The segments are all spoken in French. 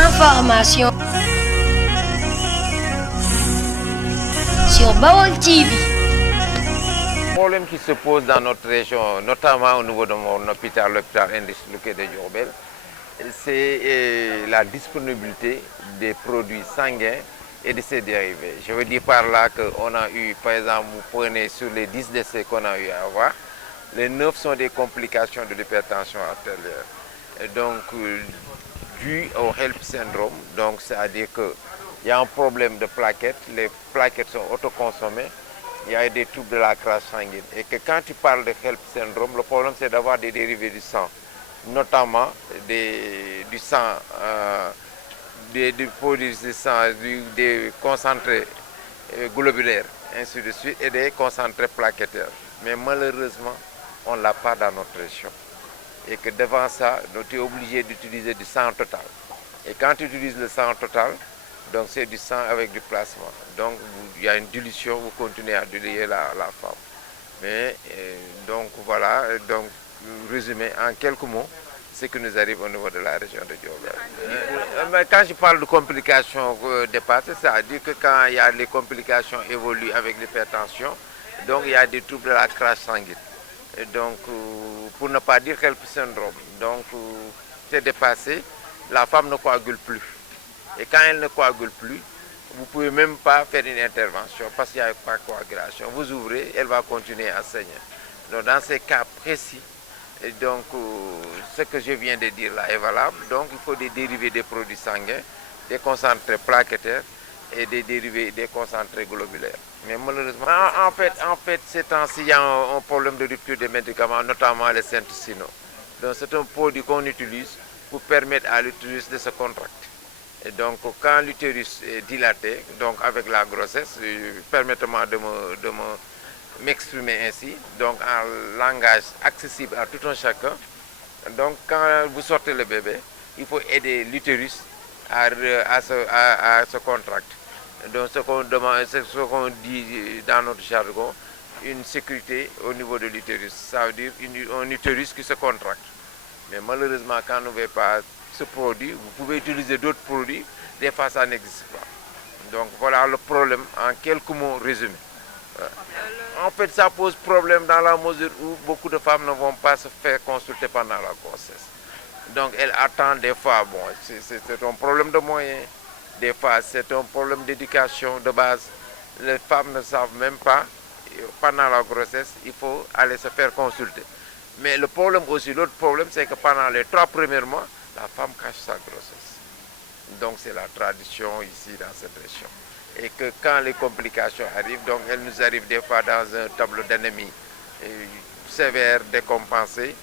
Information sur Baol TV. Le problème qui se pose dans notre région, notamment au niveau de mon hôpital, l'hôpital industriel de Diourbel, c'est la disponibilité des produits sanguins et de ses dérivés. Je veux dire par là qu'on a eu, par exemple, vous prenez sur les 10 décès qu'on a eu à avoir, les 9 sont des complications de l'hypertension artérielle. Et donc, dû au HELLP syndrome, donc c'est-à-dire qu'il y a un problème de plaquettes, les plaquettes sont autoconsommées, il y a des troubles de la crasse sanguine. Et que quand tu parles de HELLP syndrome, le problème c'est d'avoir des dérivés du sang, notamment du sang, des produits du sang, des concentrés globulaires, ainsi de suite, et des concentrés plaquettaires. Mais malheureusement, on ne l'a pas dans notre région. Et que devant ça, tu es obligé d'utiliser du sang total. Et quand tu utilises le sang total, donc c'est du sang avec du plasma. Donc il y a une dilution, vous continuez à diluer la femme. Mais donc voilà, donc résumé en quelques mots, ce qui nous arrive au niveau de la région de Diourbel. Quand je parle de complications dépassées, c'est-à-dire que quand il y a les complications évoluent avec l'hypertension, donc il y a des troubles de la crasse sanguine. Et donc, pour ne pas dire HELLP syndrome, donc c'est dépassé, la femme ne coagule plus. Et quand elle ne coagule plus, vous ne pouvez même pas faire une intervention parce qu'il n'y a pas de coagulation. Vous ouvrez, elle va continuer à saigner. Donc dans ces cas précis, et donc ce que je viens de dire là est valable. Donc il faut des dérivés des produits sanguins, des concentrés plaquettaires et des dérivés des concentrés globulaires. Mais malheureusement, en fait ces temps-ci, il y a un problème de rupture des médicaments, notamment les Centocino. Donc c'est un produit qu'on utilise pour permettre à l'utérus de se contracter. Et donc quand l'utérus est dilaté, donc avec la grossesse, permettez-moi de m'exprimer ainsi, donc en langage accessible à tout un chacun. Donc quand vous sortez le bébé, il faut aider l'utérus à se contracter. Donc ce qu'on demande, c'est ce qu'on dit dans notre jargon, une sécurité au niveau de l'utérus. Ça veut dire un utérus qui se contracte. Mais malheureusement, quand on ne veut pas ce produit, vous pouvez utiliser d'autres produits, des fois ça n'existe pas. Donc voilà le problème en quelques mots résumés. En fait, ça pose problème dans la mesure où beaucoup de femmes ne vont pas se faire consulter pendant la grossesse. Donc elles attendent des fois, bon, c'est un problème de moyens. Des fois, c'est un problème d'éducation de base. Les femmes ne savent même pas, pendant la grossesse, il faut aller se faire consulter. Mais le problème aussi, l'autre problème, c'est que pendant les 3 premiers mois, la femme cache sa grossesse. Donc c'est la tradition ici dans cette région. Et que quand les complications arrivent, donc elles nous arrivent des fois dans un tableau d'anémie sévère, décompensé.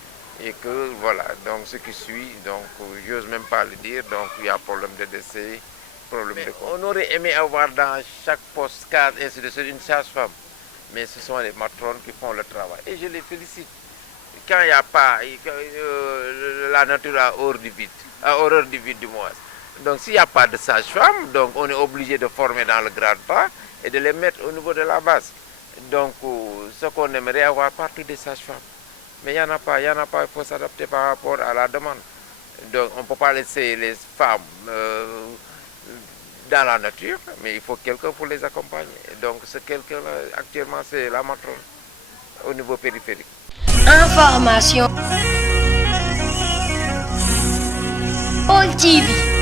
Et que voilà, donc ce qui suit, donc j'ose même pas le dire, donc il y a problème de décès. On aurait aimé avoir dans chaque poste cadre, ainsi de suite, une sage-femme. Mais ce sont les matrones qui font le travail. Et je les félicite. Quand il n'y a pas, la nature a horreur du vide du moins. Donc s'il n'y a pas de sage-femme, donc on est obligé de former dans le grade bas et de les mettre au niveau de la base. Donc ce qu'on aimerait avoir partout des sages-femmes. Mais il n'y en a pas, il faut s'adapter par rapport à la demande. Donc on ne peut pas laisser les femmes dans la nature, mais il faut quelqu'un pour les accompagner. Donc ce quelqu'un-là, actuellement, c'est la matrone au niveau périphérique. Information Baol TV.